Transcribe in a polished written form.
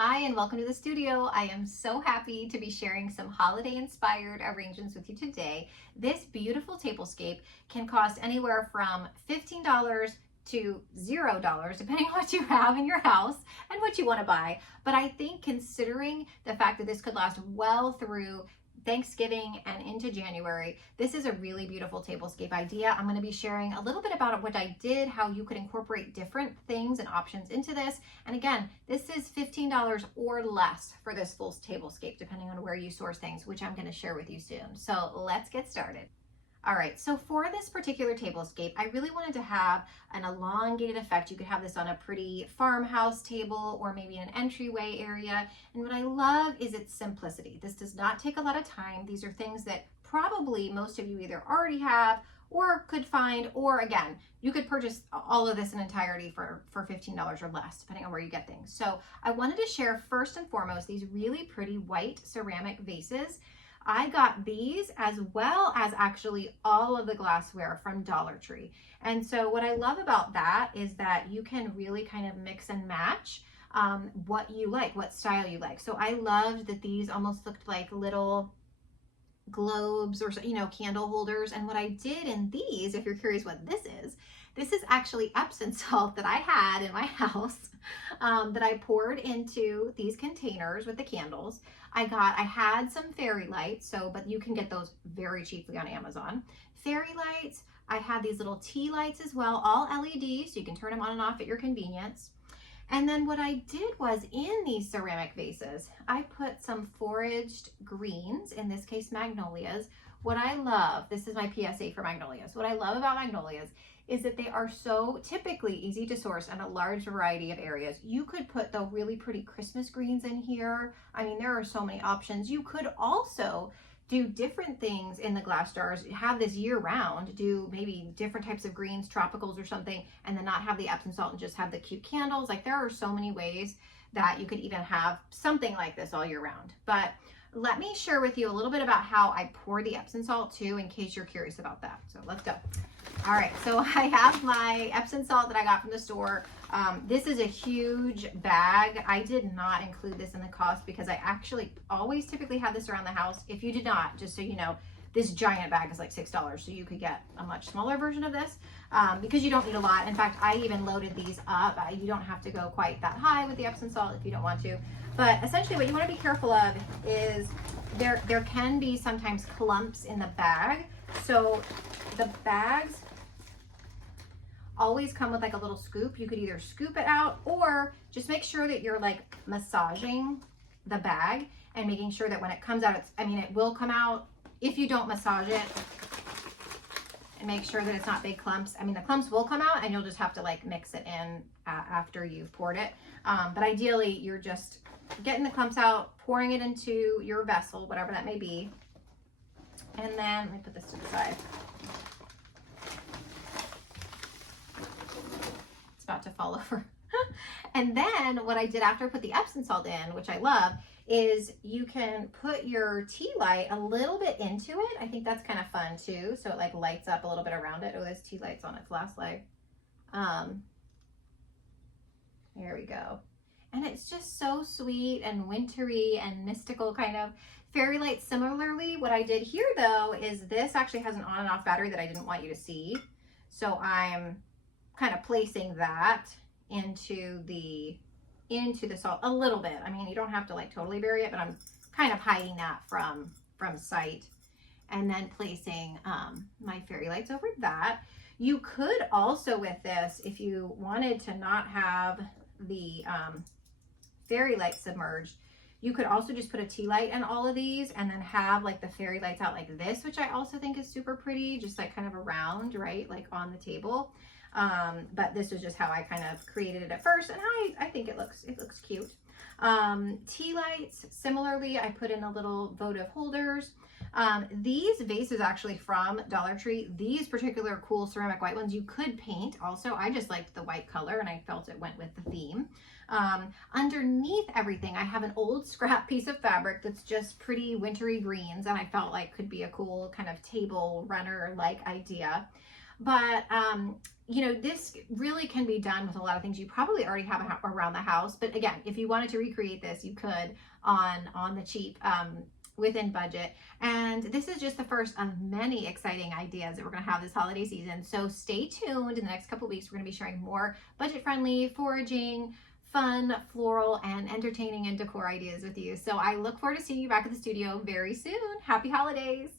Hi and welcome to the studio. I am so happy to be sharing some holiday inspired arrangements with you today. This beautiful tablescape can cost anywhere from $15 to $0 depending on what you have in your house and what you want to buy. But I think considering the fact that this could last well through Thanksgiving and into January, this is a really beautiful tablescape idea. I'm going to be sharing a little bit about what I did, how you could incorporate different things and options into this. And again, this is $15 or less for this full tablescape, depending on where you source things, which I'm going to share with you soon. So let's get started. All right, so for this particular tablescape, I really wanted to have an elongated effect. You could have this on a pretty farmhouse table or maybe an entryway area. And what I love is its simplicity. This does not take a lot of time. These are things that probably most of you either already have or could find, or again, you could purchase all of this in entirety for $15 or less, depending on where you get things. So I wanted to share first and foremost these really pretty white ceramic vases. I got these as well as actually all of the glassware from Dollar Tree. And so what I love about that is that you can really kind of mix and match what you like, what style you like. So I loved that these almost looked like little globes or, candle holders. And what I did in these, if you're curious what this is actually Epsom salt that I had in my house that I poured into these containers with the candles. I had some fairy lights, but you can get those very cheaply on Amazon. Fairy lights, I had these little tea lights as well, all LED, so you can turn them on and off at your convenience. And then what I did was in these ceramic vases, I put some foraged greens, in this case magnolias. What I love, this is my PSA for magnolias. What I love about magnolias is that they are so typically easy to source in a large variety of areas. You could put the really pretty Christmas greens in here. I mean, there are so many options. You could also do different things in the glass jars, have this year round, do maybe different types of greens, tropicals or something, and then not have the Epsom salt and just have the cute candles. Like there are so many ways that you could even have something like this all year round. But let me share with you a little bit about how I pour the Epsom salt too, in case you're curious about that. So let's go. All right, so I have my Epsom salt that I got from the store. This is a huge bag. I did not include this in the cost because I actually always typically have this around the house. If you did not, just so you know, this giant bag is like $6, so you could get a much smaller version of this because you don't need a lot. In fact, I even loaded these up. You don't have to go quite that high with the Epsom salt if you don't want to. But essentially what you want to be careful of is there can be sometimes clumps in the bag. So the bags always come with like a little scoop. You could either scoop it out or just make sure that you're like massaging the bag and making sure that when it comes out, it will come out if you don't massage it and make sure that it's not big clumps. The clumps will come out and you'll just have to like mix it in after you've poured it. But ideally you're just getting the clumps out, pouring it into your vessel, whatever that may be. And then let me put this to the side. About to fall over. And then what I did after I put the Epsom salt in, which I love, is you can put your tea light a little bit into it. I think that's kind of fun too. So it like lights up a little bit around it. Oh, there's tea lights on its last leg. There we go. And it's just so sweet and wintry and mystical kind of. Fairy lights similarly. What I did here though is this actually has an on and off battery that I didn't want you to see. So I'm kind of placing that into the salt a little bit. You don't have to like totally bury it, but I'm kind of hiding that from sight. And then placing my fairy lights over that. You could also with this, if you wanted to not have the fairy lights submerged, you could also just put a tea light in all of these and then have like the fairy lights out like this, which I also think is super pretty, just like kind of around, right? Like on the table. But this was just how I kind of created it at first, and I think it looks cute. Tea lights, similarly, I put in the little votive holders. These vases actually from Dollar Tree, these particular cool ceramic white ones, you could paint also. I just liked the white color and I felt it went with the theme. Underneath everything, I have an old scrap piece of fabric that's just pretty wintry greens, and I felt like could be a cool kind of table runner-like idea. But you know, this really can be done with a lot of things you probably already have around the house. But again, if you wanted to recreate this, you could on the cheap, within budget. And this is just the first of many exciting ideas that we're going to have this holiday season. So stay tuned. In the next couple of weeks, we're going to be sharing more budget-friendly, foraging, fun, floral, and entertaining and decor ideas with you. So I look forward to seeing you back at the studio very soon. Happy holidays!